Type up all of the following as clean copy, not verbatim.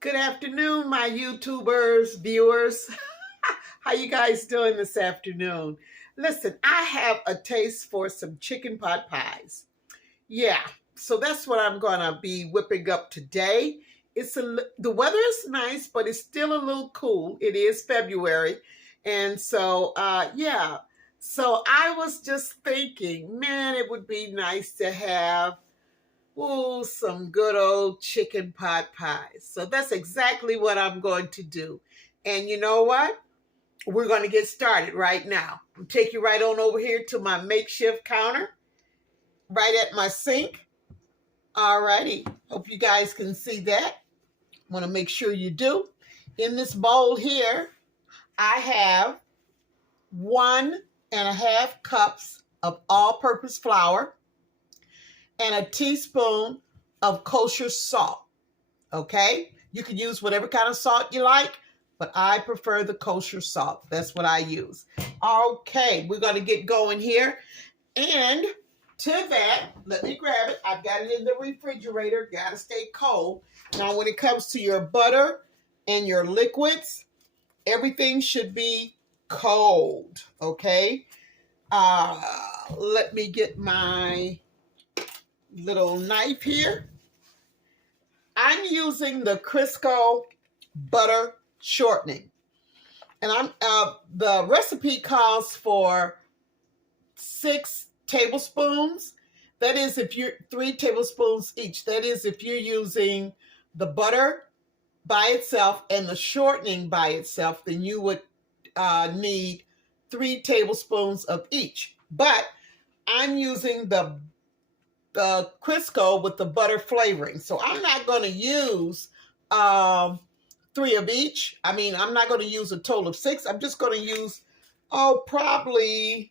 Good afternoon, my YouTubers, viewers. How you guys doing this afternoon? Listen, I have a taste for some chicken pot pies. Yeah, so that's what I'm gonna be whipping up today. The weather is nice, but it's still a little cool. It is February, and so yeah. So I was just thinking, man, it would be nice to have some good old chicken pot pies. So that's exactly what I'm going to do. And you know what? We're going to get started right now. I'll take you right on over here to my makeshift counter, right at my sink. All righty. Hope you guys can see that. Want to make sure you do. In this bowl here, I have 1.5 cups of all-purpose flour and a teaspoon of kosher salt. Okay? You can use whatever kind of salt you like, but I prefer the kosher salt. That's what I use. Okay, we're going to get going here. And to that, let me grab it. I've got it in the refrigerator. Got to stay cold. Now, when it comes to your butter and your liquids, everything should be cold. Okay? Let me get my little knife here. I'm using the Crisco butter shortening, and the recipe calls for 6 tablespoons. That is, if you're 3 tablespoons each. That is, if you're using the butter by itself and the shortening by itself, then you would need 3 tablespoons of each. But I'm using the Crisco with the butter flavoring. So I'm not going to use 3 of each. I mean, I'm not going to use a total of 6. I'm just going to use, probably,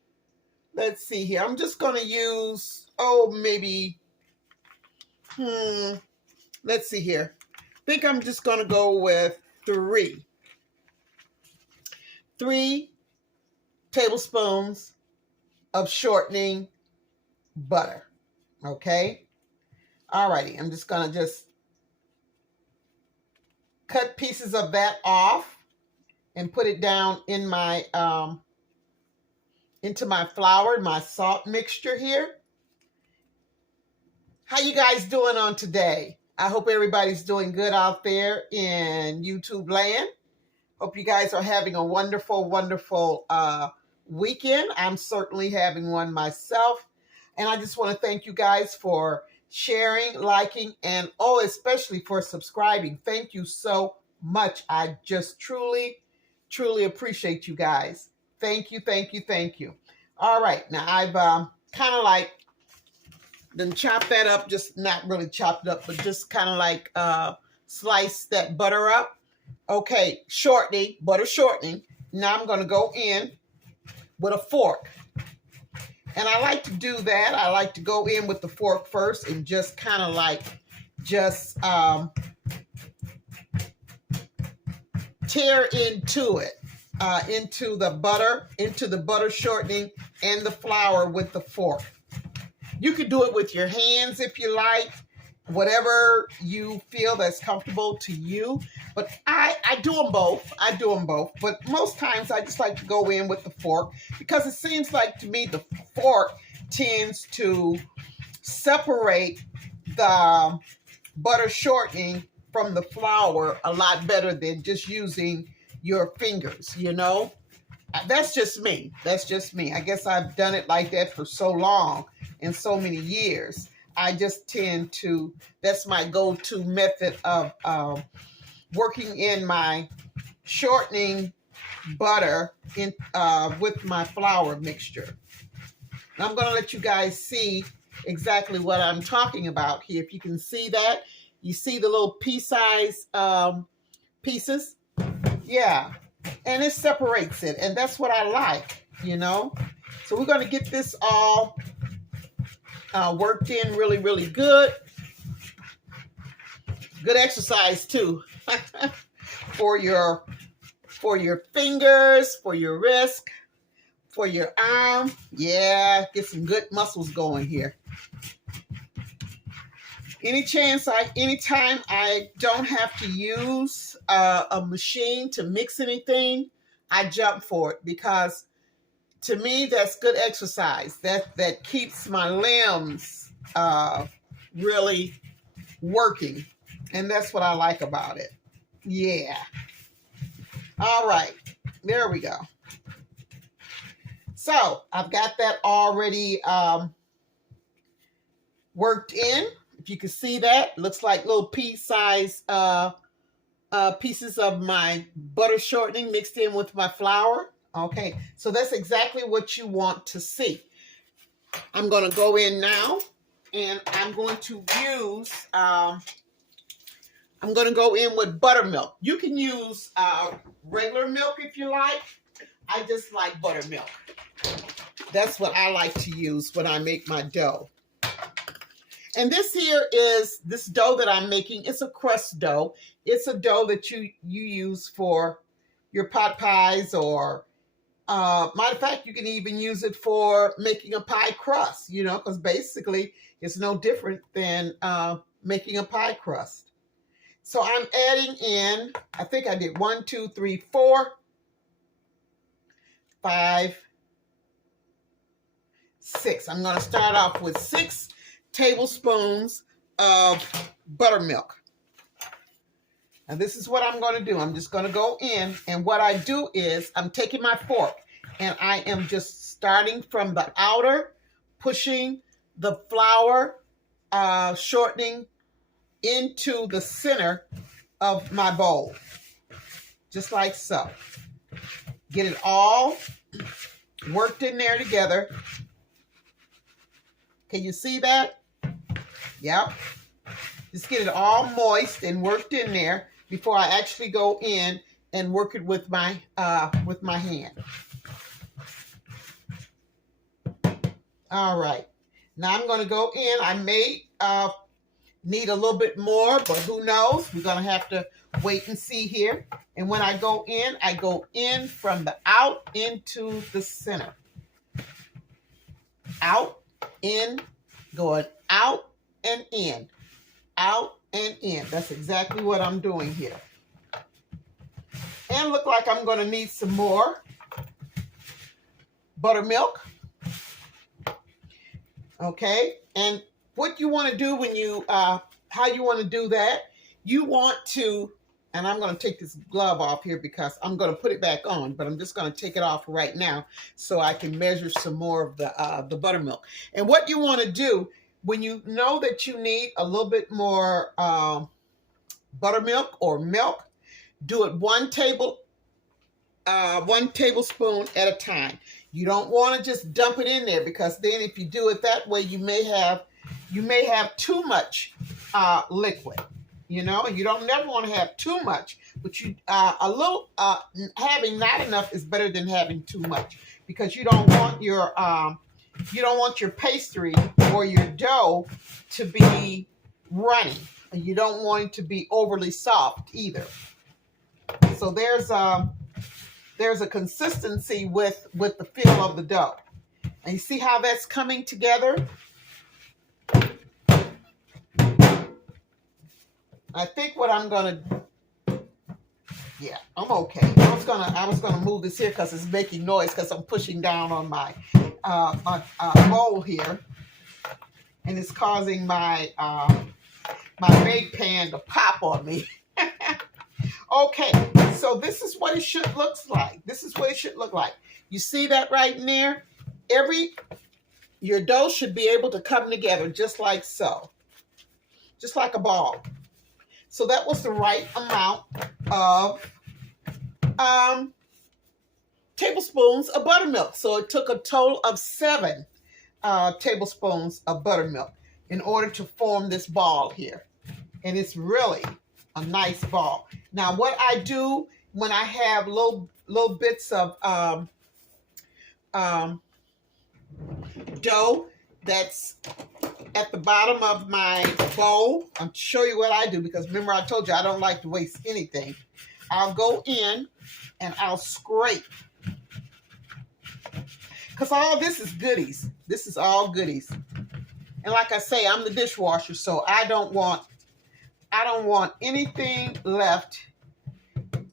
let's see here. I'm just going to use, maybe, let's see here. I think I'm just going to go with 3. 3 tablespoons of shortening butter. Okay. All righty. I'm just going to cut pieces of that off and put it down in my, into my flour, my salt mixture here. How you guys doing on today? I hope everybody's doing good out there in YouTube land. Hope you guys are having a wonderful, wonderful weekend. I'm certainly having one myself. And I just want to thank you guys for sharing, liking, and especially for subscribing. Thank you so much. I just truly, truly appreciate you guys. Thank you, thank you, thank you. All right. Now, I've kind of like then chopped that up, just not really chopped it up, but just kind of like slice that butter up. Okay, shortening, butter shortening. Now I'm going to go in with a fork. And I like to do that. I like to go in with the fork first and just kind of like tear into it, into the butter shortening and the flour with the fork. You could do it with your hands if you like, whatever you feel that's comfortable to you. But I do them both. I do them both. But most times I just like to go in with the fork because it seems like to me the fork tends to separate the butter shortening from the flour a lot better than just using your fingers, you know? That's just me. That's just me. I guess I've done it like that for so long and so many years. I just tend to, that's my go-to method of working in my shortening butter with my flour mixture. And I'm going to let you guys see exactly what I'm talking about here. If you can see that, you see the little pea-size pieces? Yeah. And it separates it. And that's what I like, you know? So we're going to get this all worked in really, really good. Good exercise too. for your fingers, for your wrist, for your arm. Yeah, get some good muscles going here. Anytime I don't have to use a machine to mix anything, I jump for it, because to me that's good exercise. That keeps my limbs really working, and that's what I like about it. Yeah. All right, there we go. So I've got that already worked in. If you can see that, looks like little pea-sized pieces of my butter shortening mixed in with my flour. Okay, so that's exactly what you want to see. I'm going to go in now, and I'm going to use, I'm going to go in with buttermilk. You can use regular milk if you like. I just like buttermilk. That's what I like to use when I make my dough. And this here is this dough that I'm making. It's a crust dough. It's a dough that you use for your pot pies, or matter of fact, you can even use it for making a pie crust, you know, because basically it's no different than making a pie crust. So I'm adding in, I think I did 1, 2, 3, 4, 5, 6. I'm going to start off with 6 tablespoons of buttermilk. And this is what I'm going to do. I'm just going to go in, and what I do is I'm taking my fork and I am just starting from the outer, pushing the flour shortening into the center of my bowl, just like so. Get it all worked in there together. Can you see that? Yep. Just get it all moist and worked in there before I actually go in and work it with my hand. All right. Now I'm going to go in. I may need a little bit more, but who knows? We're going to have to wait and see here. And when I go in from the out into the center. Out, in, going out and in. Out and in. That's exactly what I'm doing here. And look like I'm going to need some more buttermilk. Okay, and what you want to do when you, how you want to do that, you want to, and I'm going to take this glove off here because I'm going to put it back on, but I'm just going to take it off right now so I can measure some more of the buttermilk. And what you want to do, when you know that you need a little bit more buttermilk or milk, do it one tablespoon at a time. You don't want to just dump it in there, because then if you do it that way, you may have too much liquid. You know, you don't never want to have too much, but you having not enough is better than having too much, because you don't want your pastry or your dough to be runny. You don't want it to be overly soft either. So there's a consistency with the feel of the dough. And you see how that's coming together? I think what I'm gonna, yeah, I'm okay. I was gonna move this here because it's making noise because I'm pushing down on my bowl here, and it's causing my my bake pan to pop on me. Okay, so this is what it should look like. This is what it should look like. You see that right in there? Your dough should be able to come together just like so. Just like a ball. So that was the right amount of tablespoons of buttermilk. So it took a total of 7 tablespoons of buttermilk in order to form this ball here. And it's really a nice ball. Now, what I do when I have little bits of dough that's at the bottom of my bowl, I'll show you what I do, because remember I told you I don't like to waste anything. I'll go in and I'll scrape, because all this is goodies. This is all goodies. And like I say, I'm the dishwasher, so I don't want anything left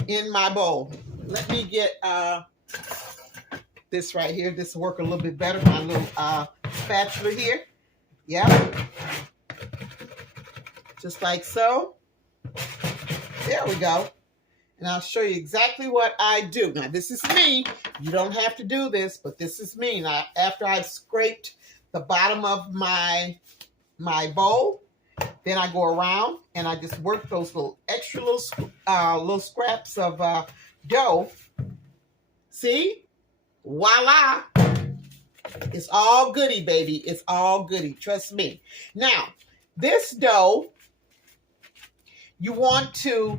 in my bowl. Let me get this right here. This will work a little bit better. My little spatula here. Yep. Just like so. There we go. And I'll show you exactly what I do. Now, this is me. You don't have to do this, but this is me. Now, after I've scraped the bottom of my bowl, then I go around and I just work those little extra little scraps of dough. See? Voila. It's all goody, baby. It's all goody. Trust me. Now, this dough, you want to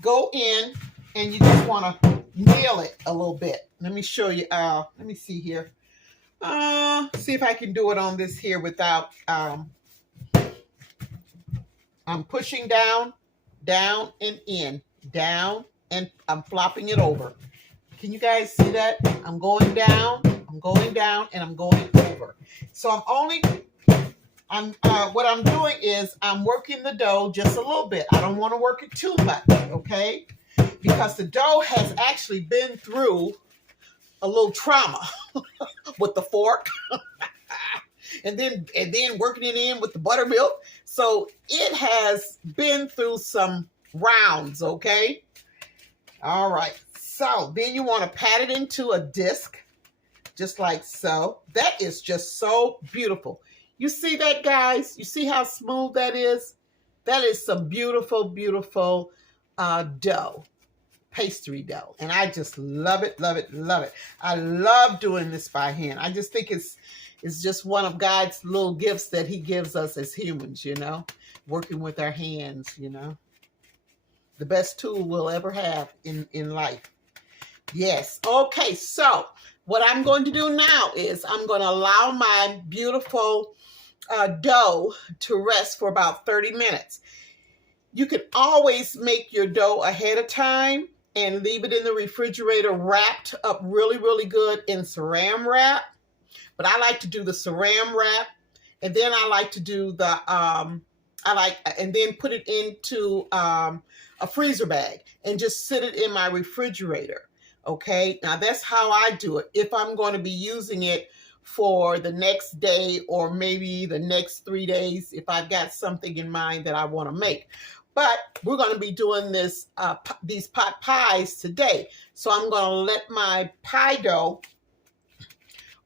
go in and you just want to nail it a little bit. Let me show you. Let me see here. See if I can do it on this here without I'm pushing down, down and in, down, and I'm flopping it over. Can you guys see that? I'm going down, and I'm going over. So what I'm doing is I'm working the dough just a little bit. I don't want to work it too much, okay? Because the dough has actually been through a little trauma with the fork. and then working it in with the buttermilk. So it has been through some rounds, okay? All right. So then you want to pat it into a disc, just like so. That is just so beautiful. You see that, guys? You see how smooth that is? That is some beautiful, beautiful dough, pastry dough. And I just love it, love it, love it. I love doing this by hand. I just think it's just one of God's little gifts that he gives us as humans, you know, working with our hands, you know. The best tool we'll ever have in life. Yes. Okay, so what I'm going to do now is I'm going to allow my beautiful dough to rest for about 30 minutes. You can always make your dough ahead of time and leave it in the refrigerator wrapped up really, really good in saran wrap. But I like to do the saran wrap, and then I like to do the and then put it into a freezer bag and just sit it in my refrigerator. Okay, now that's how I do it. If I'm going to be using it for the next day or maybe the next 3 days, if I've got something in mind that I want to make. But we're going to be doing these pot pies today. So I'm going to let my pie dough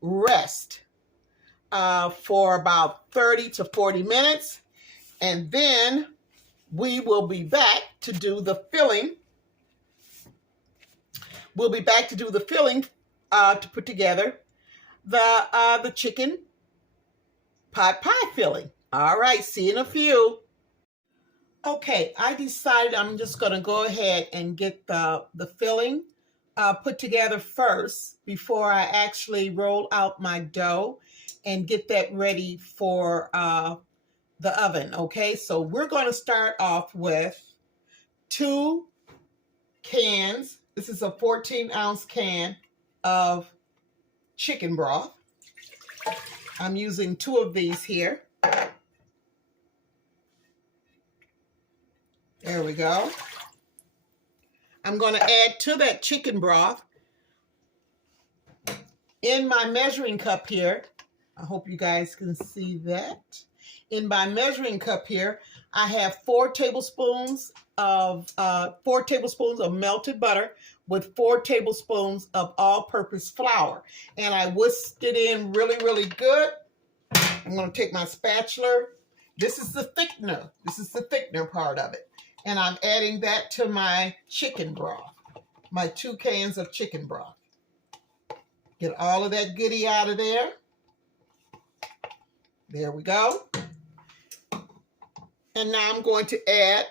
rest for about 30 to 40 minutes. And then we will be back to do the filling. We'll be back to do the filling to put together the chicken pot pie filling. All right, see you in a few. Okay, I decided I'm just going to go ahead and get the filling put together first before I actually roll out my dough and get that ready for the oven. Okay, so we're going to start off with 2 cans. This is a 14-ounce can of chicken broth. I'm using 2 of these here. There we go. I'm going to add to that chicken broth in my measuring cup here. I hope you guys can see that. In my measuring cup here, I have 4 tablespoons of melted butter with 4 tablespoons of all-purpose flour. And I whisked it in really, really good. I'm going to take my spatula. This is the thickener. This is the thickener part of it. And I'm adding that to my chicken broth, my 2 cans of chicken broth. Get all of that goodie out of there. There we go. And now I'm going to add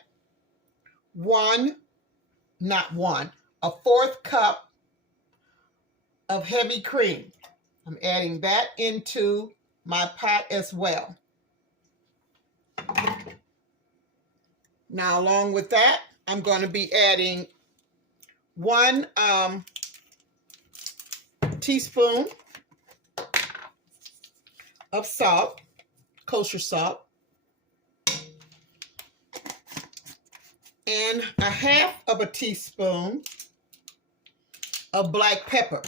a 4th cup of heavy cream. I'm adding that into my pot as well. Now, along with that, I'm going to be adding 1 teaspoon of salt. kosher salt, and a half of a teaspoon of black pepper.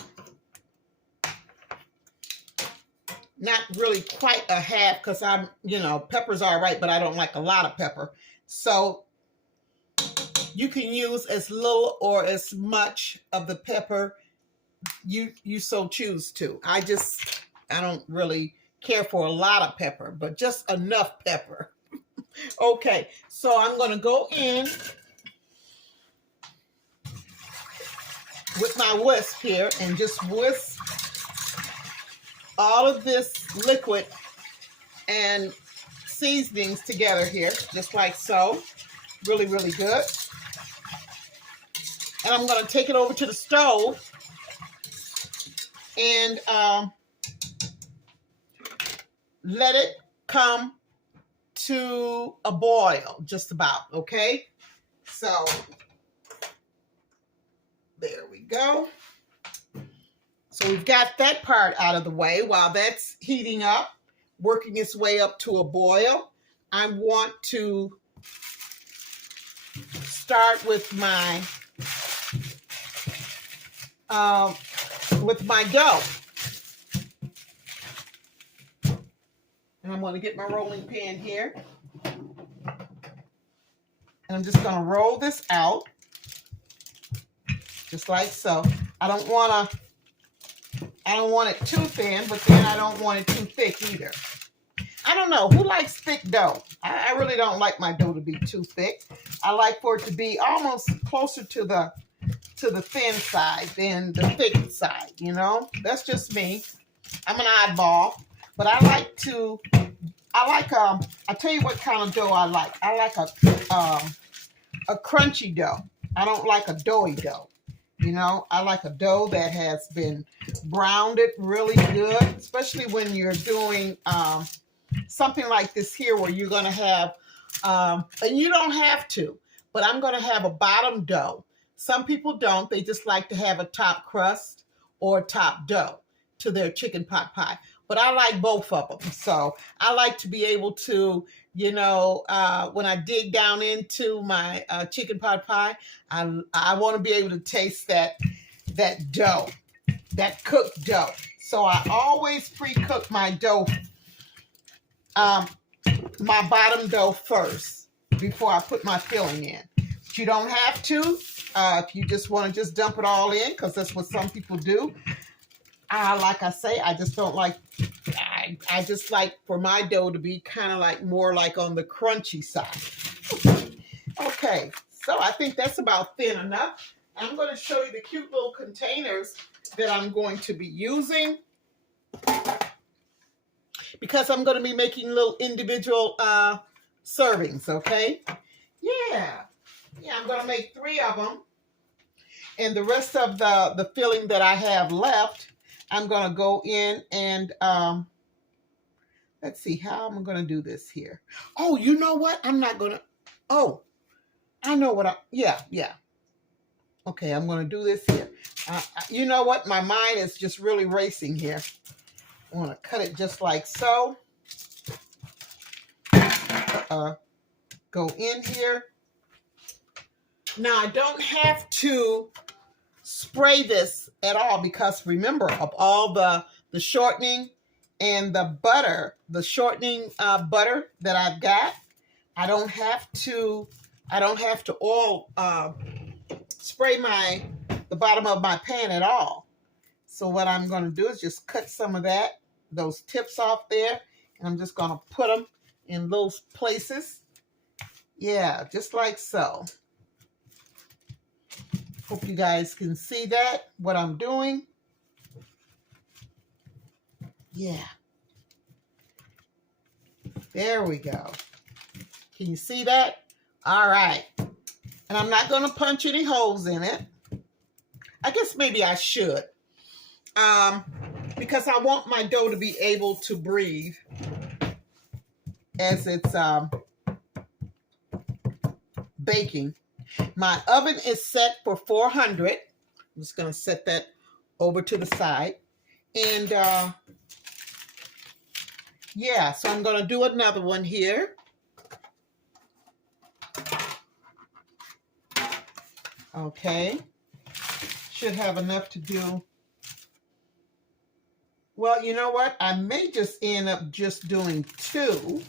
Not really quite a half because I'm, pepper's all right, but I don't like a lot of pepper. So you can use as little or as much of the pepper you so choose to. I don't really care for a lot of pepper, but just enough pepper. Okay, so I'm going to go in with my whisk here and just whisk all of this liquid and seasonings together here, just like so. Really, really good. And I'm going to take it over to the stove and let it come to a boil, just about, okay? So, there we go. So we've got that part out of the way. While that's heating up, working its way up to a boil, I want to start with my dough. And I'm going to get my rolling pin here. And I'm just going to roll this out. Just like so. I don't want it too thin, but then I don't want it too thick either. I don't know. Who likes thick dough? I really don't like my dough to be too thick. I like for it to be almost closer to the thin side than the thick side, That's just me. I'm an oddball. But I'll tell you what kind of dough I like. I like a crunchy dough. I don't like a doughy dough. I like a dough that has been browned really good, especially when you're doing something like this here where you're going to have, and you don't have to, but I'm going to have a bottom dough. Some people don't. They just like to have a top crust or a top dough to their chicken pot pie. But I like both of them. So I like to be able to, when I dig down into my chicken pot pie, I want to be able to taste that dough, that cooked dough. So I always pre-cook my dough, my bottom dough first before I put my filling in. But you don't have to. If you just want to just dump it all in, because that's what some people do. Like I say, I just don't like, I just like for my dough to be kind of like more like on the crunchy side. Okay, so I think that's about thin enough. I'm going to show you the cute little containers that I'm going to be using, because I'm going to be making little individual servings, okay? Yeah, I'm going to make 3 of them. And the rest of the filling that I have left, I'm going to go in and, let's see how I'm going to do this here. Oh, you know what? I'm not going to, I know what yeah. Okay, I'm going to do this here. You know what? My mind is just really racing here. I want to cut it just like so. Go in here. Now, I don't have to spray this at all, because remember, of all the shortening and the butter, the shortening butter that I've got, I don't have to oil spray the bottom of my pan at all. So what I'm going to do is just cut some of those tips off there, and I'm just going to put them in those places. Yeah, just like so. Hope you guys can see that, what I'm doing. Yeah. There we go. Can you see that? All right. And I'm not going to punch any holes in it. I guess maybe I should. Because I want my dough to be able to breathe as it's baking. My oven is set for 400. I'm just going to set that over to the side. And Yeah, so I'm going to do another one here. Okay. Should have enough to do. Well, you know what? I may just end up just doing 2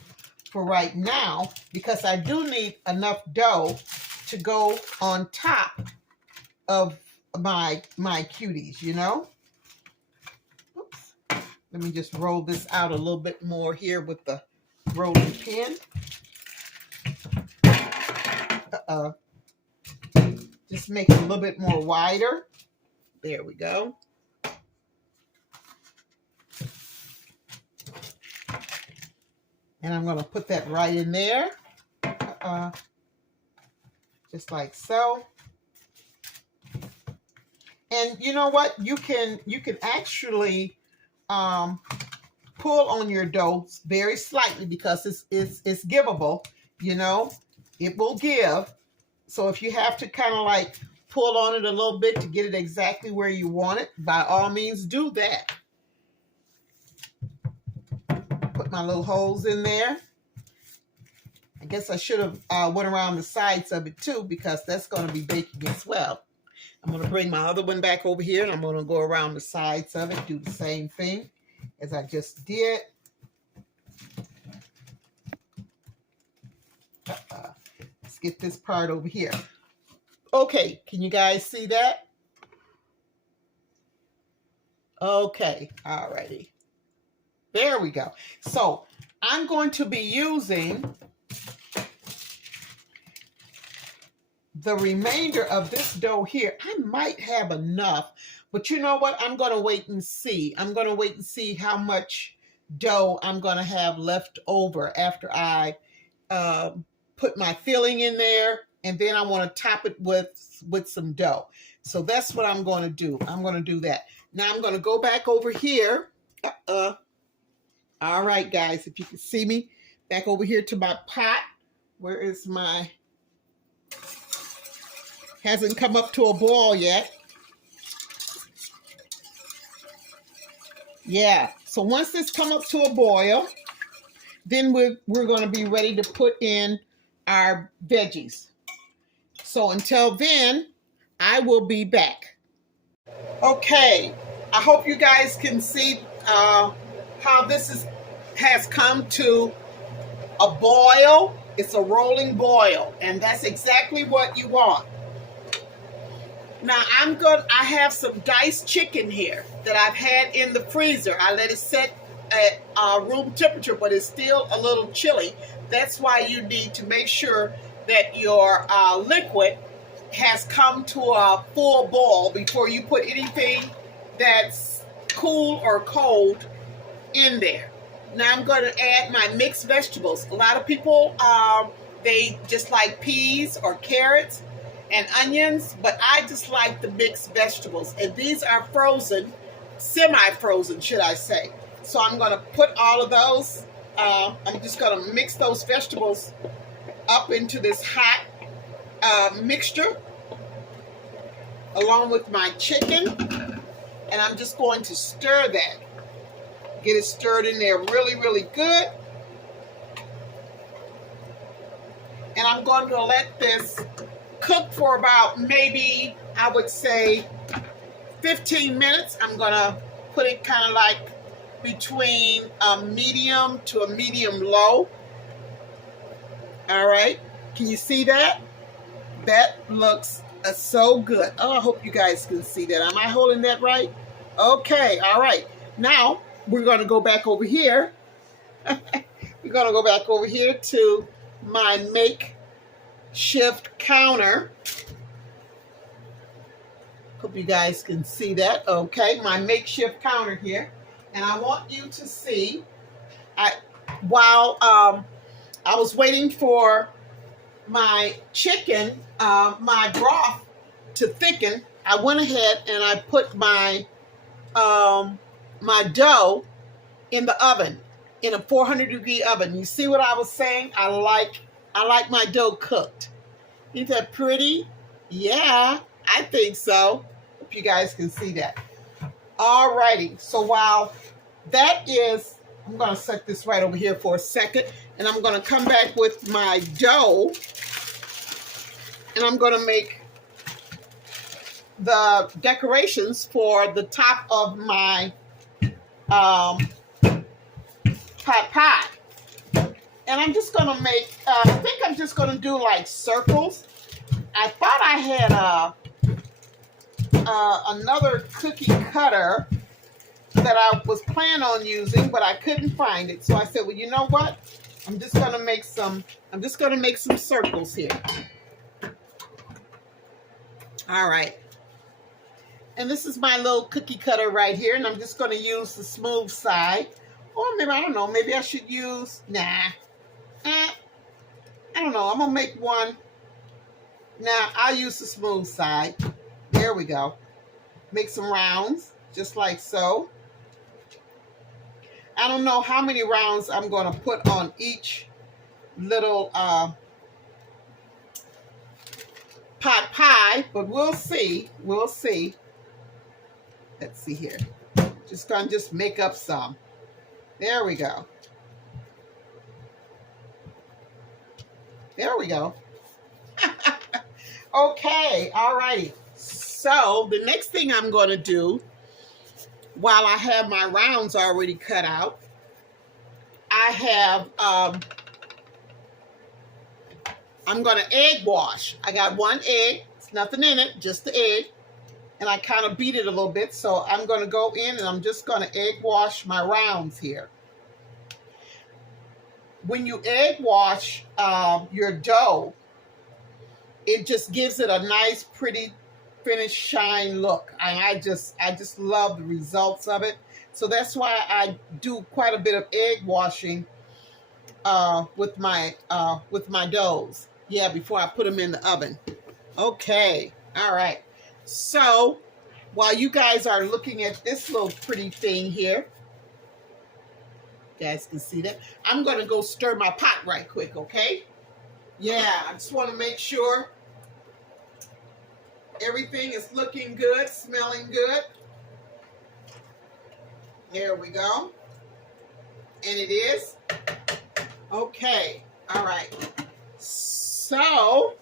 for right now because I do need enough dough to go on top of my cuties, you know? Oops. Let me just roll this out a little bit more here with the rolling pin. Just make it a little bit more wider. There we go. And I'm going to put that right in there. Just like so. And you know what? You can actually pull on your dough very slightly because it's givable, you know. It will give. So if you have to kind of like pull on it a little bit to get it exactly where you want it, by all means do that. Put my little holes in there. I guess I should have went around the sides of it too because that's going to be baking as well. I'm going to bring my other one back over here and I'm going to go around the sides of it, do the same thing as I just did. Let's get this part over here. Okay, can you guys see that? Okay, alrighty. There we go. So I'm going to be using the remainder of this dough here. I might have enough, but you know what? I'm going to wait and see. I'm going to wait and see how much dough I'm going to have left over after I put my filling in there, and then I want to top it with some dough. So that's what I'm going to do. I'm going to do that. Now I'm going to go back over here. All right, guys, if you can see me, back over here to my pot. Where is my... Hasn't come up to a boil yet. Yeah, so once this come up to a boil, then we're going to be ready to put in our veggies. So until then, I will be back. Okay, I hope you guys can see how this has come to a boil. It's a rolling boil, and that's exactly what you want. Now I have some diced chicken here that I've had in the freezer. I let it set at room temperature, but it's still a little chilly. That's why you need to make sure that your liquid has come to a full boil before you put anything that's cool or cold in there. Now I'm going to add my mixed vegetables. A lot of people, they just like peas or carrots and onions, but I just like the mixed vegetables. And these are frozen, semi-frozen, should I say. So I'm going to put all of those, I'm just going to mix those vegetables up into this hot mixture along with my chicken. And I'm just going to stir that. Get it stirred in there really, really good. And I'm going to let this cook for about maybe, I would say, 15 minutes. I'm going to put it kind of like between a medium to a medium low. All right. Can you see that? That looks so good. Oh, I hope you guys can see that. Am I holding that right? Okay. All right. Now, we're going to go back over here. We're going to go back over here to my makeshift counter. Hope you guys can see that. Okay, my makeshift counter here. And I want you to see, while I was waiting for my chicken, my broth to thicken, I went ahead and I put my my dough in the oven, in a 400-degree oven. You see what I was saying? I like my dough cooked. Isn't that pretty? Yeah, I think so. Hope you guys can see that. All righty. So while that is I'm going to set this right over here for a second, and I'm going to come back with my dough, and I'm going to make the decorations for the top of my pot pie. And I'm just going to make, I think I'm just going to do like circles. I thought I had another cookie cutter that I was planning on using, but I couldn't find it. So I said, well, you know what? I'm just going to make some circles here. All right. And this is my little cookie cutter right here, and I'm just going to use the smooth side. Or maybe, I don't know, maybe I should use, I don't know. I'm going to make one. Now, I'll use the smooth side. There we go. Make some rounds, just like so. I don't know how many rounds I'm going to put on each little pot pie, but we'll see. We'll see. Let's see here. Just going to make up some. There we go. There we go. Okay, all righty. So the next thing I'm going to do, while I have my rounds already cut out, I have, I'm going to egg wash. I got one egg. It's nothing in it, just the egg. And I kind of beat it a little bit. So I'm going to go in and I'm just going to egg wash my rounds here. When you egg wash your dough, it just gives it a nice, pretty, finished, shine look. I just love the results of it. So that's why I do quite a bit of egg washing with my doughs. Yeah, before I put them in the oven. Okay, all right. So while you guys are looking at this little pretty thing here, you guys can see that, I'm going to go stir my pot right quick, okay? Yeah, I just want to make sure everything is looking good, smelling good. There we go. And it is. Okay, all right. So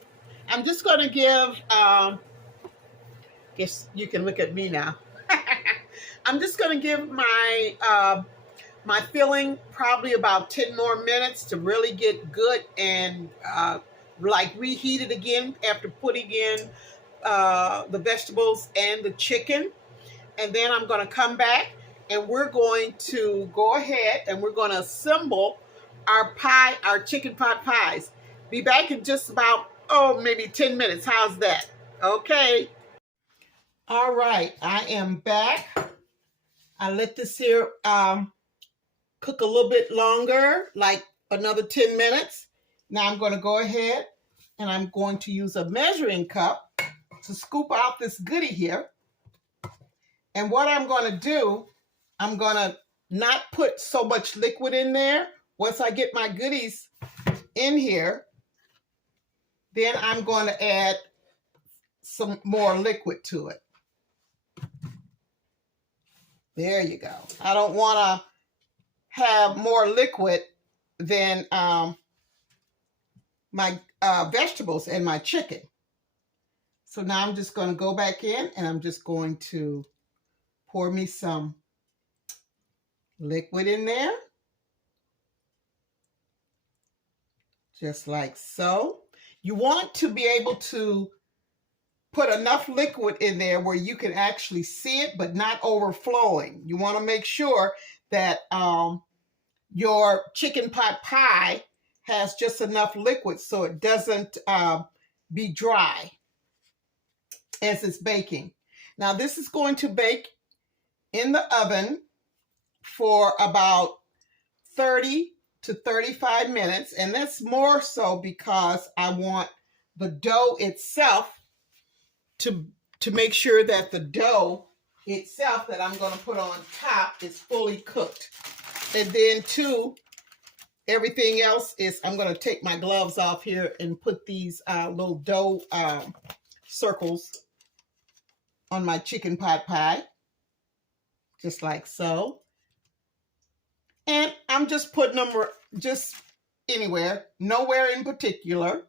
I'm just going to give, guess you can look at me now. I'm just going to give my my filling probably about 10 more minutes to really get good and like reheat it again after putting in the vegetables and the chicken. And then I'm going to come back and we're going to go ahead and we're going to assemble our pie, our chicken pot pies. Be back in just about, maybe 10 minutes. How's that? Okay. All right. I am back. I let this here cook a little bit longer, like another 10 minutes. Now I'm going to go ahead and I'm going to use a measuring cup to scoop out this goodie here. And what I'm going to do, I'm going to not put so much liquid in there. Once I get my goodies in here, then I'm going to add some more liquid to it. There you go. I don't want to have more liquid than my vegetables and my chicken. So now I'm just going to go back in and I'm just going to pour me some liquid in there. Just like so. You want to be able to put enough liquid in there where you can actually see it, but not overflowing. You want to make sure that your chicken pot pie has just enough liquid so it doesn't be dry as it's baking. Now this is going to bake in the oven for about 30 to 35 minutes, and that's more so because I want the dough itself to make sure that the dough itself that I'm going to put on top is fully cooked. And then too, everything else is, I'm going to take my gloves off here and put these little dough circles on my chicken pot pie, just like so. And I'm just putting them just anywhere, nowhere in particular.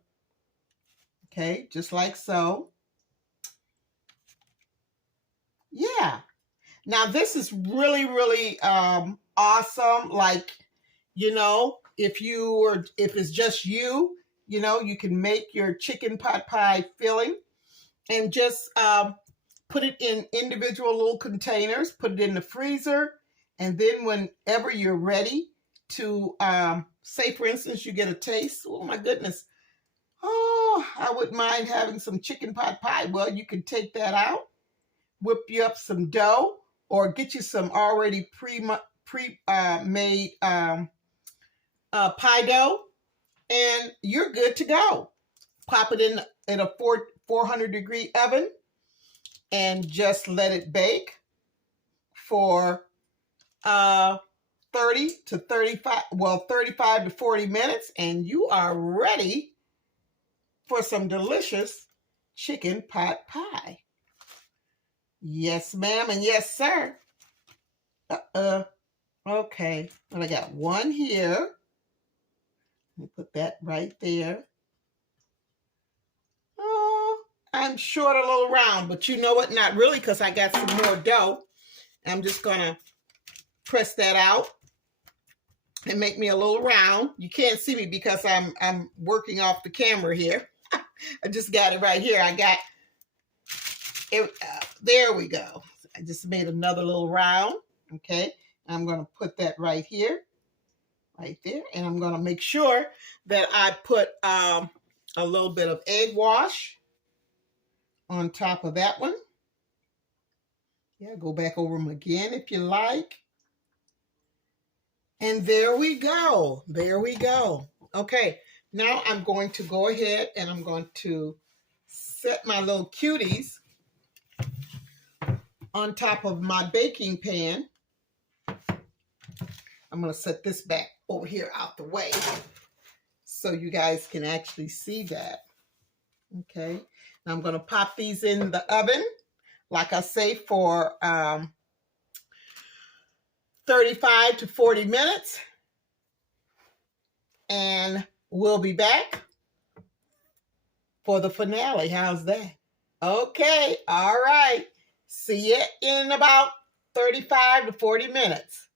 Okay, just like so. Yeah. Now this is really, really awesome. Like, if it's just you, you can make your chicken pot pie filling and just put it in individual little containers, put it in the freezer, and then whenever you're ready to, say for instance, you get a taste, oh my goodness, oh, I wouldn't mind having some chicken pot pie. Well, you can take that out, whip you up some dough, or get you some already made pie dough, and you're good to go. Pop it in a 400-degree oven and just let it bake for 30 to 35, 35 to 40 minutes, and you are ready for some delicious chicken pot pie. Yes, ma'am, and yes, sir. Okay, well, I got one here. Let me put that right there. Oh, I'm short a little round, but you know what? Not really, because I got some more dough. I'm just gonna press that out and make me a little round. You can't see me because I'm working off the camera here. I just got it right here. I got it. There we go. I just made another little round. Okay, I'm gonna put that right here, right there, and I'm gonna make sure that I put a little bit of egg wash on top of that one. Yeah, go back over them again if you like. And there we go. There we go. Okay, now I'm going to go ahead and I'm going to set my little cuties on top of my baking pan. I'm going to set this back over here out the way so you guys can actually see that. Okay, now I'm going to pop these in the oven, like I say, for 35 to 40 minutes. And we'll be back for the finale. How's that? Okay, all right. See you in about 35 to 40 minutes.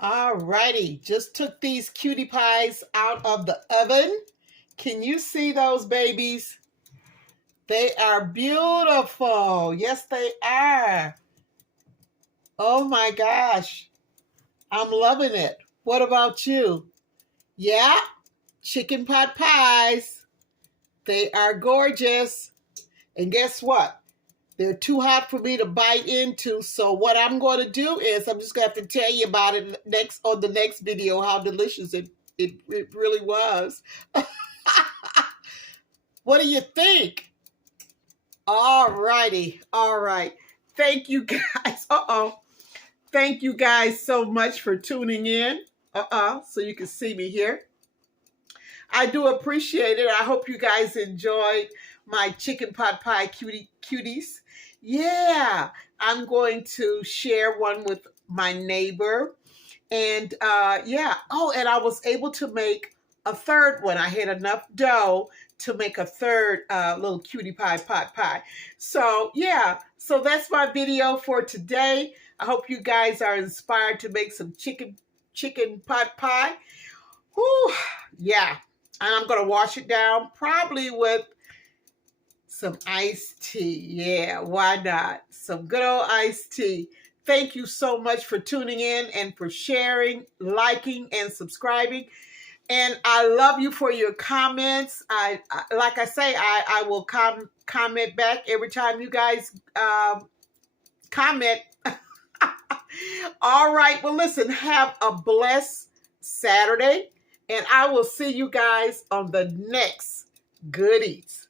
All righty, just took these cutie pies out of the oven. Can you see those babies? They are beautiful. Yes, they are. Oh my gosh, I'm loving it. What about you? Yeah, chicken pot pies. They are gorgeous. And guess what? They're too hot for me to bite into. So what I'm going to do is I'm just going to have to tell you about it on the next video, how delicious it really was. What do you think? All righty. All right. Thank you guys. Thank you guys so much for tuning in. So you can see me here. I do appreciate it. I hope you guys enjoyed my chicken pot pie cuties. Yeah, I'm going to share one with my neighbor. And yeah. Oh, and I was able to make a third one. I had enough dough to make a third little cutie pie pot pie. So yeah, so that's my video for today. I hope you guys are inspired to make some chicken pot pie. Whew, yeah. And I'm going to wash it down probably with some iced tea. Yeah, why not? Some good old iced tea. Thank you so much for tuning in and for sharing, liking, and subscribing. And I love you for your comments. Like I say, I will comment back every time you guys comment. All right. Well, listen, have a blessed Saturday. And I will see you guys on the next Good Eats.